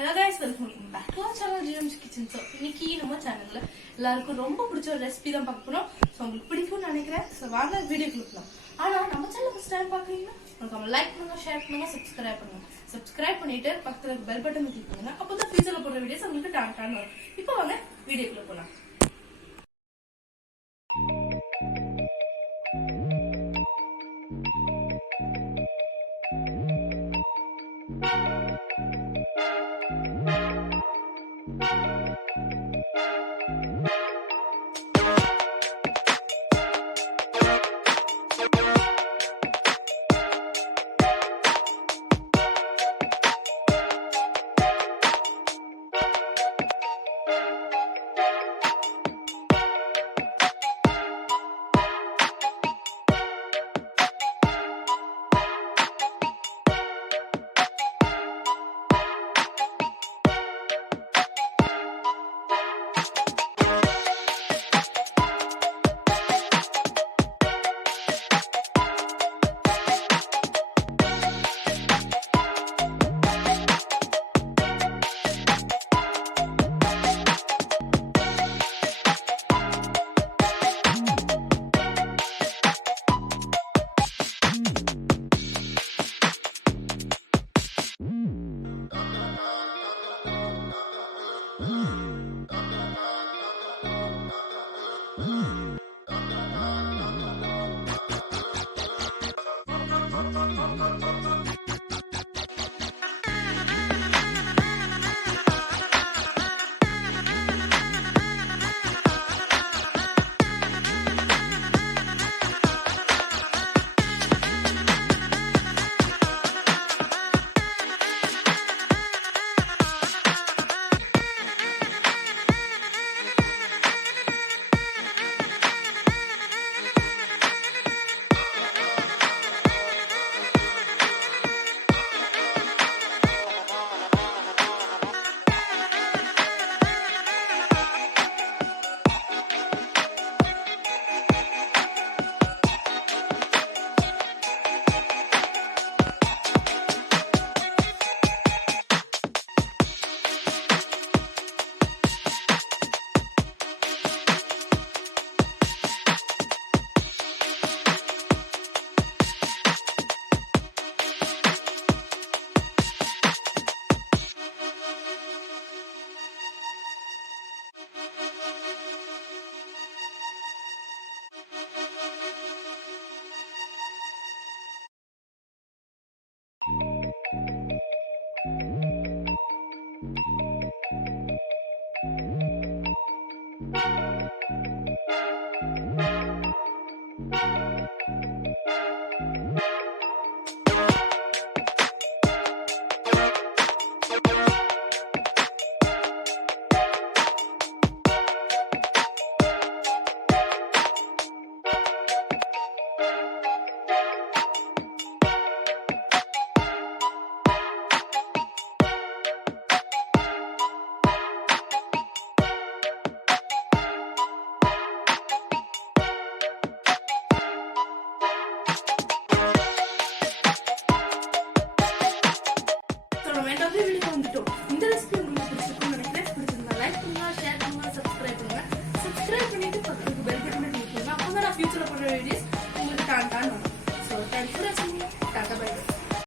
Hello guys, welcome back to our channel GM's Kitchen. So இன்னைக்கு நம்ம சேனல்ல எல்லாருக்கும் ரொம்ப பிடிச்ச ஒரு ரெசிபி தான் பார்க்க போறோம். சோ உங்களுக்கு பிடிக்கும்னு நினைக்கிறேன். சோ வாங்க வீடியோக்குள்ள போலாம். ஆனா நம்ம சேனலை ஃபர்ஸ்ட் டைம் பார்க்கறீங்கன்னா மறக்காம லைக் பண்ணுங்க, ஷேர் பண்ணுங்க, சப்ஸ்கிரைப் பண்ணுங்க. சப்ஸ்கிரைப் பண்ணிட்டு பக்கத்துல இருக்க பெல் பட்டனை கிளிக் பண்ணுங்க. அப்பதான் ஃபியூச்சர்ல போடுற வீடியோஸ் உங்களுக்கு டான் வரும். இப்போ வாங்க வீடியோக்குள்ள போலாம். இந்த ரெசிபி உங்களுக்கு பிடிச்சிருக்கும்னு நினைக்கிறேன். பிடிச்சிருந்தா லைக் பண்ணுங்க, ஷேர் பண்ணுங்க, சப்ஸ்கிரைப் பண்ணுங்க. சப்ஸ்கிரைப் பண்ணிட்டு பக்கத்துக்கு பெல் பட்டனை கிளிக் பண்ணுங்க. அப்பதான் நான் ஃபியூச்சர்ல போடுற வீடியோஸ்